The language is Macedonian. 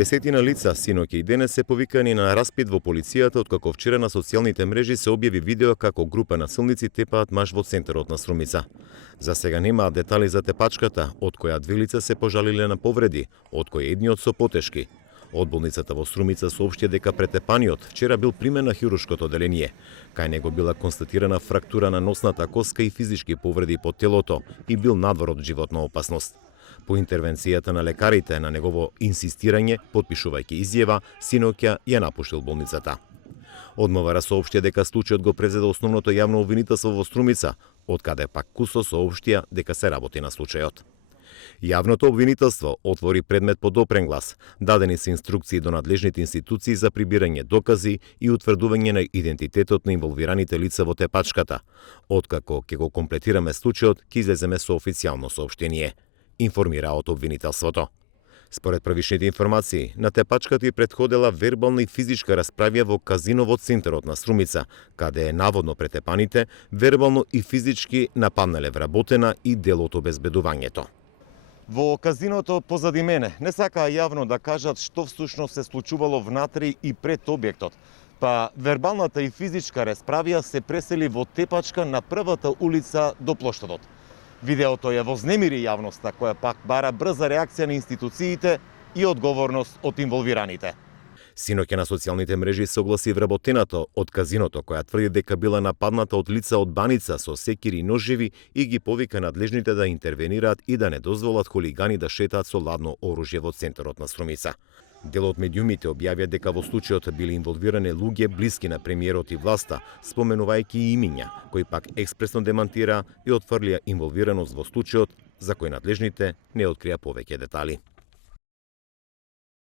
Десетина лица синоќа и денес се повикани на распит во полицијата, откако вчера на социјалните мрежи се објави видео како група насилници тепаат маж во центарот на Струмица. За сега немаат детали за тепачката, од која две лица се пожалиле на повреди, од кои едниот со потешки. Од болницата во Струмица соопштија дека претепаниот вчера бил примен на хируршкото одделение. Кај него била констатирана фрактура на носната коска и физички повреди по телото и бил надвор од животна опасност. По интервенцијата на лекарите на негово инсистирање, потпишувајќи изјава, синоќа ја напуштил болницата. ОДМВР соопштија дека случајот го презеде основното јавно обвинителство во Струмица, од каде пак КУСО соопштија дека се работи на случајот. Јавното обвинителство отвори предмет по допрен глас, дадени се инструкции до надлежните институции за прибирање докази и утврдување на идентитетот на инволвираните лица во тепачката. Откако ќе го комплетираме случајот, ќе излеземе со официјално соопштение, информира од обвинителството. Според првичните информации, на тепачката и претходела вербална и физичка расправја во казино во центарот на Струмица, каде е наводно претепаните вербално и физички нападнале вработена и дел од обезбедувањето. Во казиното позади мене не сакаа јавно да кажат што всушност се случувало внатре и пред објектот. Па вербалната и физичка расправија се пресели во тепачка на првата улица до плоштадот. Видеото ја вознемири јавноста, која пак бара брза реакција на институциите и одговорност од инволвираните. Синоќа на социјалните мрежи се огласи вработената од казиното, која тврди дека била нападната од лица од Баница со секири и ножеви и ги повика надлежните да интервенираат и да не дозволат хулигани да шетаат со ладно оружје во центарот на Струмица. Дел од медиумите објавија дека во случајот били инволвирани луѓе блиски на премиерот и власта, споменувајќи и имиња, кои пак експресно демантира и отфрлија инволвираност во случајот, за кој надлежните не открија повеќе детали.